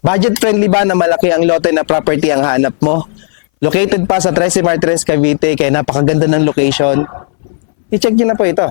Budget friendly ba na malaki ang lote na property ang hanap mo? Located pa sa Trece Martires, Cavite, kaya napakaganda ng location. I-check nyo na po ito.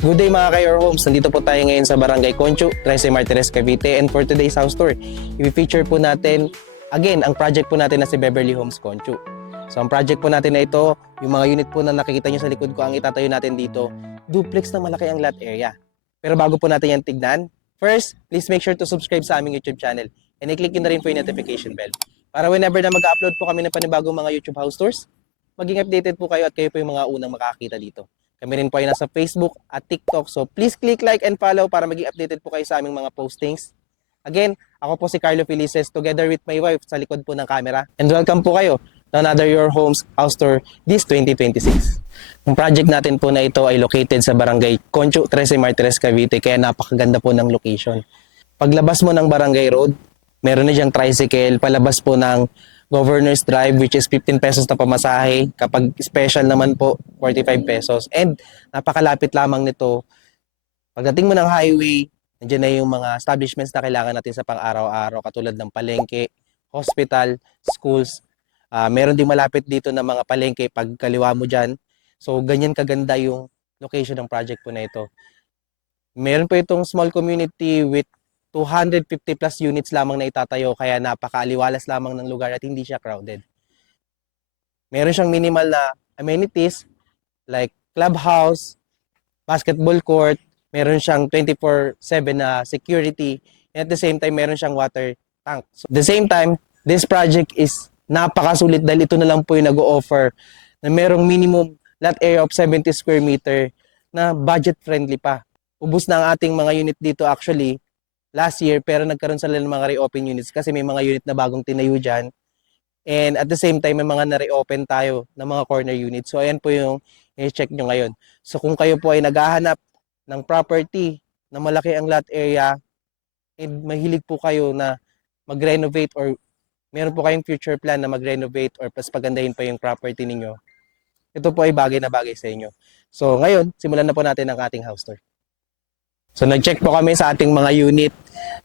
Good day mga ka-Your Homes! Nandito po tayo ngayon sa Barangay Conchu, Trece Martires, Cavite. And for today's house tour, i-feature po natin, again, ang project po natin na si Beverly Homes Conchu. So ang project po natin na ito, yung mga unit po na nakikita nyo sa likod ko, ang itatayo natin dito, duplex na malaki ang lot area. Pero bago po natin yan tignan, first, please make sure to subscribe sa aming YouTube channel. And i-click nyo na rin po yung notification bell. Para whenever na mag-upload po kami ng panibagong mga YouTube house tours, maging updated po kayo at kayo po yung mga unang makakita dito. Kami rin po ay nasa Facebook at TikTok. So please click like and follow para maging updated po kayo sa aming mga postings. Again, ako po si Carlo Felices together with my wife sa likod po ng camera. And welcome po kayo to another Your Homes House Tour this 2026. Ang project natin po na ito ay located sa Barangay Conchu, Trece Martires, Cavite. Kaya napakaganda po ng location. Paglabas mo ng Barangay Road, meron na diyang tricycle. Palabas po ng Governor's Drive, which is 15 pesos na pamasahe. Kapag special naman po, 45 pesos. And napakalapit lamang nito. Pagdating mo ng highway, nandiyan na yung mga establishments na kailangan natin sa pang-araw-araw, katulad ng palengke, hospital, schools. Meron din malapit dito na mga palengke pag kaliwa mo dyan. So, ganyan kaganda yung location ng project po na ito. Meron po itong small community with 250 plus units lamang na itatayo, kaya napakaaliwalas lamang ng lugar at hindi siya crowded. Meron siyang minimal na amenities like clubhouse, basketball court, meron siyang 24/7 na security, and at the same time meron siyang water tank. So, at the same time, this project is napakasulit dahil ito na lang po yung nag-o-offer na merong minimum lot area of 70 square meter na budget friendly pa. Ubus na ang ating mga unit dito actually last year, pero nagkaroon sila ng mga reopen units kasi may mga unit na bagong tinayo dyan. And at the same time, may mga na-reopen tayo ng mga corner units. So, ayan po yung i-check nyo ngayon. So, kung kayo po ay naghahanap ng property na malaki ang lot area and mahilig po kayo na mag-renovate or meron po kayong future plan na mag-renovate or pas pagandahin pa yung property ninyo, ito po ay bagay na bagay sa inyo. So, ngayon, simulan na po natin ang ating house tour. So nag-check po kami sa ating mga unit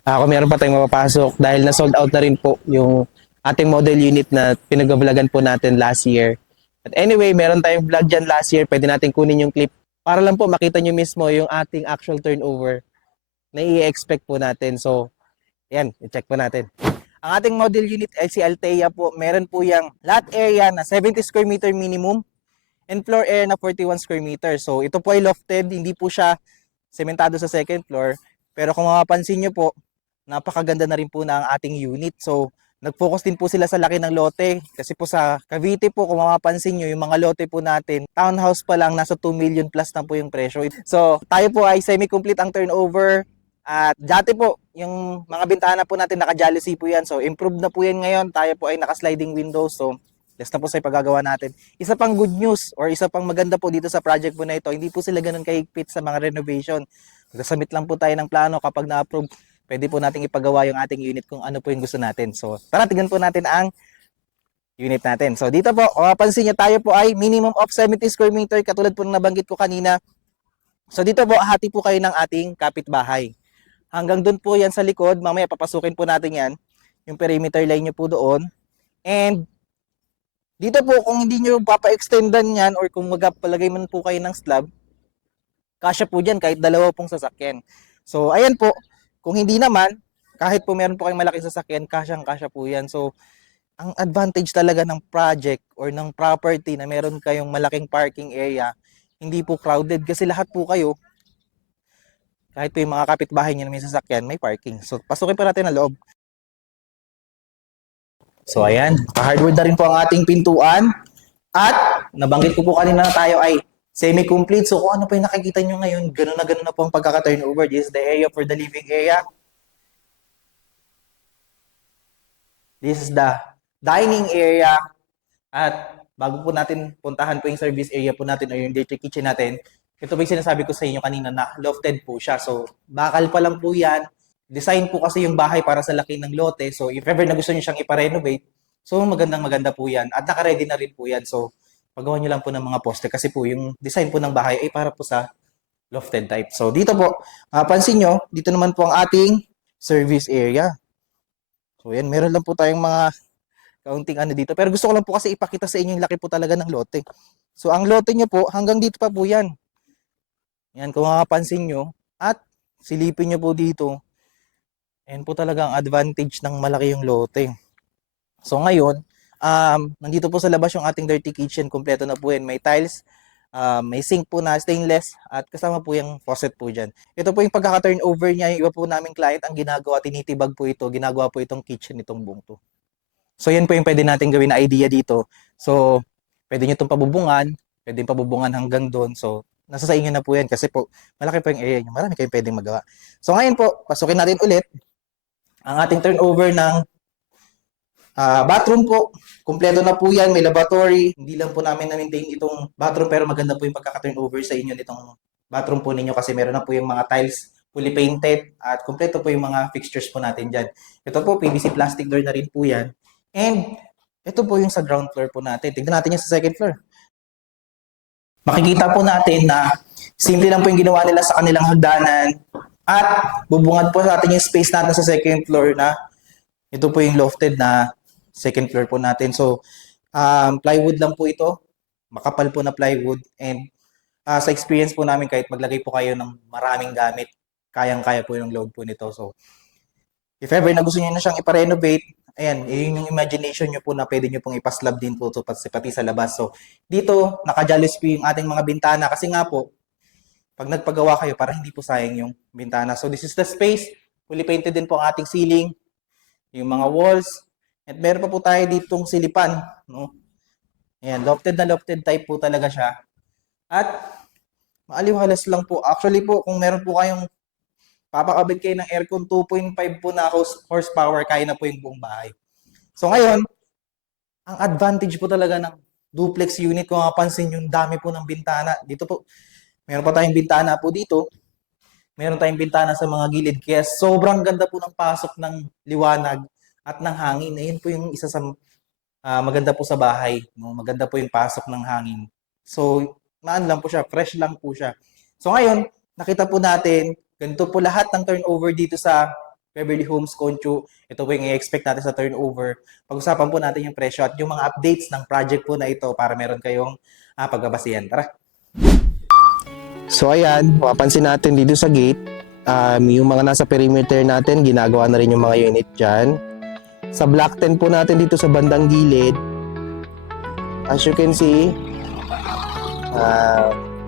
kung meron pa tayong mapapasok dahil na-sold out na rin po yung ating model unit na pinag-vlogan po natin last year. But anyway, meron tayong vlog dyan last year. Pwede natin kunin yung clip para lang po makita nyo mismo yung ating actual turnover na i-expect po natin. So, yan, i-check po natin. Ang ating model unit LC Altea po, meron po yung lot area na 70 square meter minimum and floor area na 41 square meter. So, ito po ay lofted, hindi po siya sementado sa second floor. Pero kung mapapansin nyo po, napakaganda na rin po na ang ating unit. So, nag-focus din po sila sa laki ng lote. Kasi po sa Cavite po, kung mapapansin nyo, yung mga lote po natin, townhouse pa lang, nasa 2 million plus na po yung presyo. So, tayo po ay semi-complete ang turnover. At dati po, yung mga bintana po natin, naka-jalousie po yan. So, improved na po yan ngayon. Tayo po ay naka-sliding windows. So, less na po sa ipagagawa natin. Isa pang good news or isa pang maganda po dito sa project po na ito, hindi po sila ganun kahigpit sa mga renovation. Magsasamit lang po tayo ng plano kapag na-approve, pwede po nating ipagawa yung ating unit kung ano po yung gusto natin. So, tara, tignan po natin ang unit natin. So, dito po, kung mapansin nyo, tayo po ay minimum of 70 square meter, katulad po ng nabanggit ko kanina. So, dito po, hati po kayo ng ating kapitbahay. Hanggang doon po yan sa likod, mamaya papasukin po natin yan, yung perimeter line nyo po doon. And dito po, kung hindi nyo papa-extendan yan or kung magpalagay man po kayo ng slab, kasya po dyan kahit dalawa pong sasakyan. So, ayan po, kung hindi naman, kahit po meron po kayong malaking sasakyan, kasyang-kasya po yan. So, ang advantage talaga ng project or ng property na meron kayong malaking parking area, hindi po crowded kasi lahat po kayo, kahit po yung mga kapitbahay nyo na may sasakyan, may parking. So, pasukin pa natin ang loob. So ayan, hardwood na rin po ang ating pintuan. At nabanggit ko po kanina na tayo ay semi-complete. So kung ano po yung nakikita nyo ngayon, ganun na po ang pagkaka-turnover. This is the area for the living area. This is the dining area. At bago po natin puntahan po yung service area po natin o yung dirty kitchen natin, ito po yung sinasabi ko sa inyo kanina na lofted po siya. So bakal pa lang po yan. Design po kasi yung bahay para sa laki ng lote. So if ever na gusto nyo siyang ipa-renovate, so maganda po yan. At naka-ready na rin po yan. So paggawa nyo lang po ng mga poste kasi po yung design po ng bahay ay para po sa lofted type. So dito po, pansin nyo, dito naman po ang ating service area. So yan, meron lang po tayong mga kaunting ano dito. Pero gusto ko lang po kasi ipakita sa inyo yung laki po talaga ng lote. So ang lote nyo po, hanggang dito pa po yan. Yan, kung makapansin nyo. At silipin nyo po dito. Yan po talaga ang advantage ng malaki yung lote. So ngayon, nandito po sa labas yung ating dirty kitchen. Kompleto na po yan. May tiles, may sink po na stainless, at kasama po yung faucet po dyan. Ito po yung pagkaka-turnover niya. Yung iba po naming client ang ginagawa, tinitibag po ito. Ginagawa po itong kitchen, itong buong to. So yan po yung pwede natin gawin na idea dito. So pwede nyo itong pabubungan, pwede yung pabubungan hanggang doon. So nasa sa inyo na po yan kasi po malaki po yung area nyo. Marami kayong pwedeng magawa. So ngayon po, pasukin natin ulit ang ating turnover ng bathroom po. Kumpleto na po yan, may lavatory. Hindi lang po namin na-maintain itong bathroom pero maganda po yung pagkaka-turnover sa inyo nitong bathroom po ninyo kasi meron na po yung mga tiles fully painted at kumpleto po yung mga fixtures po natin dyan. Ito po, PVC plastic door na rin po yan. And ito po yung sa ground floor po natin. Tignan natin yung sa second floor. Makikita po natin na simple lang po yung ginawa nila sa kanilang hagdanan at bubungad po sa atin yung space natin sa second floor na ito po yung lofted na second floor po natin. So, plywood lang po ito. Makapal po na plywood. And sa experience po namin, kahit maglagay po kayo ng maraming gamit, kayang-kaya po yung load po nito. So, if ever na gusto nyo na siyang ipa-renovate, ayan, yun yung imagination nyo po na pwede nyo pong ipaslab din po pati sa labas. So, dito, naka-jalis po yung ating mga bintana kasi nga po, pag nagpagawa kayo, para hindi po sayang yung bintana. So, this is the space. Fully painted din po ang ating ceiling, yung mga walls. At meron pa po tayo ditong silipan. No? Ayan, lofted na lofted type po talaga siya. At, maaliwalas lang po. Actually po, kung meron po kayong papakabit kayo ng aircon 2.5 po na horsepower, kaya na po yung buong bahay. So ngayon, ang advantage po talaga ng duplex unit, kung mapansin yung dami po ng bintana. Dito po, meron pa tayong bintana po dito. Meron tayong bintana sa mga gilid. Kaya sobrang ganda po ng pasok ng liwanag at ng hangin. Ayun po yung isa sa maganda po sa bahay. No? Maganda po yung pasok ng hangin. So, maan lang po siya. Fresh lang po siya. So ngayon, nakita po natin, ganito po lahat ng turnover dito sa Beverly Homes Conchu. Ito po yung i-expect natin sa turnover. Pag-usapan po natin yung presyo at yung mga updates ng project po na ito para meron kayong pagbabasihan. Tara! So ayan, mapapansin natin dito sa gate, yung mga nasa perimeter natin, ginagawa na rin yung mga unit dyan. Sa block 10 po natin dito sa bandang gilid, as you can see,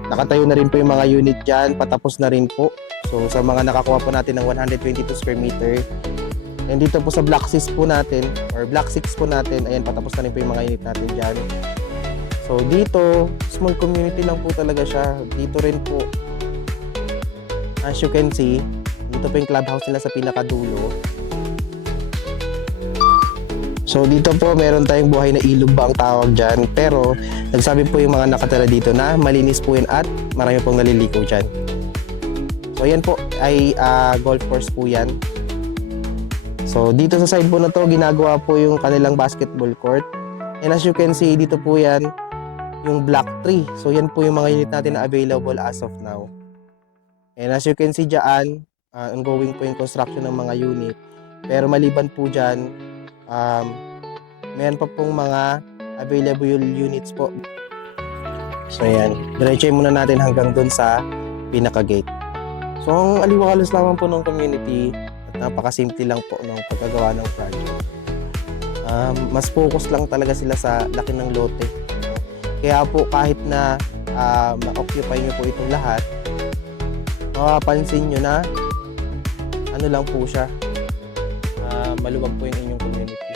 nakatayo na rin po yung mga unit dyan, patapos na rin po. So sa mga nakakuha po natin ng 122 square meter. And dito po sa block 6 po natin, or block 6 po natin, ayan, patapos na rin po yung mga unit natin dyan. So dito, small community lang po talaga siya. Dito rin po, as you can see, dito po yung clubhouse nila sa pinakadulo. So dito po, meron tayong buhay na ilog ba ang tawag dyan. Pero, nagsabi po yung mga nakatira dito na malinis po yun at marami pong naliligaw dyan. So yan po, ay golf course po yan. So dito sa side po na to, ginagawa po yung kanilang basketball court. And as you can see, dito po yan, yung block 3. So yan po yung mga unit natin na available as of now. And as you can see dyan, ongoing po yung construction ng mga unit. Pero maliban po dyan, meron pa pong mga available units po. So yan, diretso muna natin hanggang dun sa pinaka-gate. So ang aliwalas lamang po ng community at napakasimple lang po ng pagkagawa ng project. Mas focus lang talaga sila sa laki ng lote. Kaya po kahit na ma-occupy nyo po itong lahat, mapapansin nyo na ano lang po siya, maluwag po yung inyong community.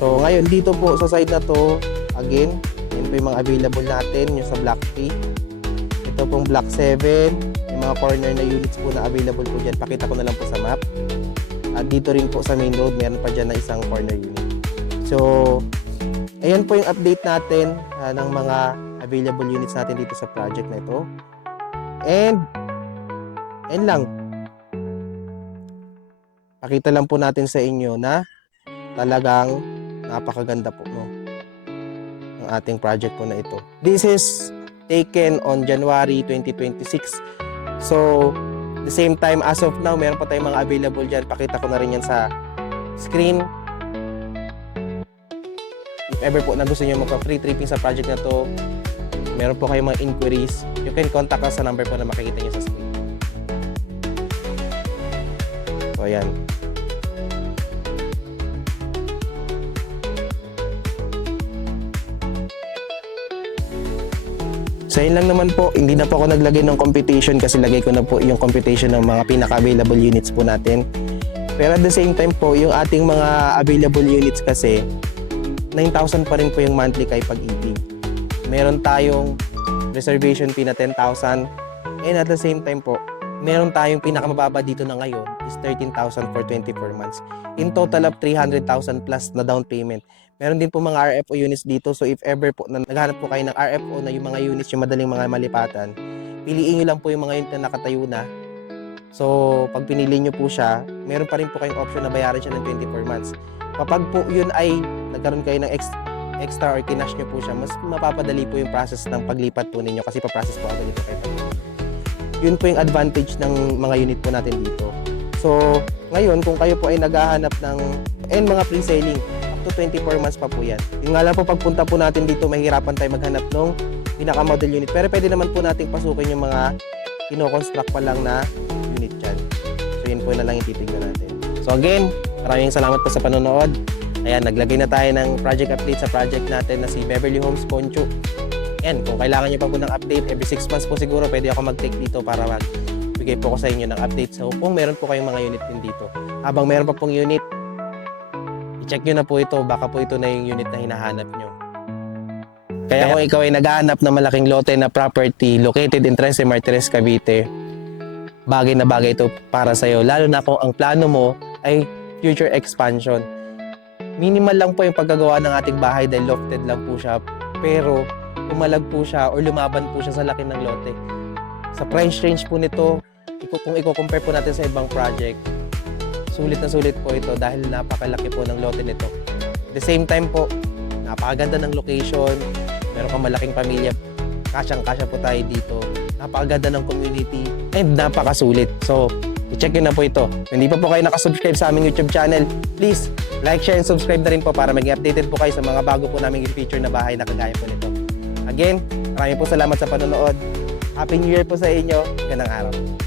So So ngayon dito po sa side na to, again, yun po yung mga available natin, yung sa Block 3. Ito pong Block 7, yung mga corner na units po na available po dyan. Pakita ko na lang po sa map. At dito rin po sa main road, meron pa dyan na isang corner unit. So, ayan po yung update natin ng mga available units natin dito sa project na ito. And, ayan lang. Pakita lang po natin sa inyo na talagang napakaganda po, no, ng ating project po na ito. This is taken on January 2026. So, the same time as of now, meron pa tayong mga available dyan. Pakita ko na rin yan sa screen. If ever po na gusto nyo magpa-free tripping sa project na to, meron po kayong mga inquiries, you can contact us sa number po na makikita nyo sa screen. So, ayan. So yun lang naman po, hindi na po ako naglagay ng computation kasi lagay ko na po yung computation ng mga pinaka-available units po natin. Pero at the same time po, yung ating mga available units kasi, 9,000 pa rin po yung monthly kay Pag-ibig. Meron tayong reservation fee na 10,000 and at the same time po, meron tayong pinakamababa dito na ngayon is 13,000 for 24 months. In total of 300,000 plus na down payment. Meron din po mga RFO units dito. So if ever po na naghahanap po kayo ng RFO na yung mga units, yung madaling mga malipatan, piliin nyo lang po yung mga unit na nakatayo na. So pag pinili nyo po siya, meron pa rin po kayong option na bayaran siya ng 24 months. Kapag po yun ay nagkaroon kayo ng extra or kinash nyo po siya, mas mapapadali po yung process ng paglipat po ninyo kasi pa-process po agad ito kayo. Yun po yung advantage ng mga unit po natin dito. So ngayon, kung kayo po ay naghahanap ng mga pre-selling, to 24 months pa po yan. Yung nga lang po pagpunta po natin dito, mahirapan tayo maghanap ng pinaka-model unit. Pero pwede naman po nating pasukin yung mga kino-construct pa lang na unit dyan. So yun po na lang yung titignan natin. So again, maraming salamat po sa panonood. Ayan, naglagay na tayo ng project update sa project natin na si Beverly Homes Conchu. Ayan, kung kailangan nyo pa po ng update, every 6 months po siguro pwede ako mag-take dito para magbigay po ko sa inyo ng update. So kung meron po kayong mga unit din dito. Habang meron pa pong unit, i-check nyo na po ito, baka po ito na yung unit na hinahanap nyo. Kaya kung ikaw ay naghahanap ng malaking lote na property located in Trece Martires, Cavite, bagay na bagay ito para sa'yo. Lalo na kung ang plano mo ay future expansion. Minimal lang po yung paggagawa ng ating bahay dahil lofted lang po siya. Pero umalag po siya or lumaban po siya sa laki ng lote. Sa price range po nito, kung i-compare po natin sa ibang project, sulit na sulit po ito dahil napakalaki po ng lote nito. At the same time po, napakaganda ng location, meron kang malaking pamilya, kasyang-kasya po tayo dito, napakaganda ng community, and napakasulit. So, i-check nyo na po ito. Kung hindi pa po kayo nakasubscribe sa aming YouTube channel, please like, share, and subscribe na rin po para maging updated po kayo sa mga bago po naming i-feature na bahay na kagaya po nito. Again, maraming po salamat sa panonood. Happy New Year po sa inyo. Magandang araw.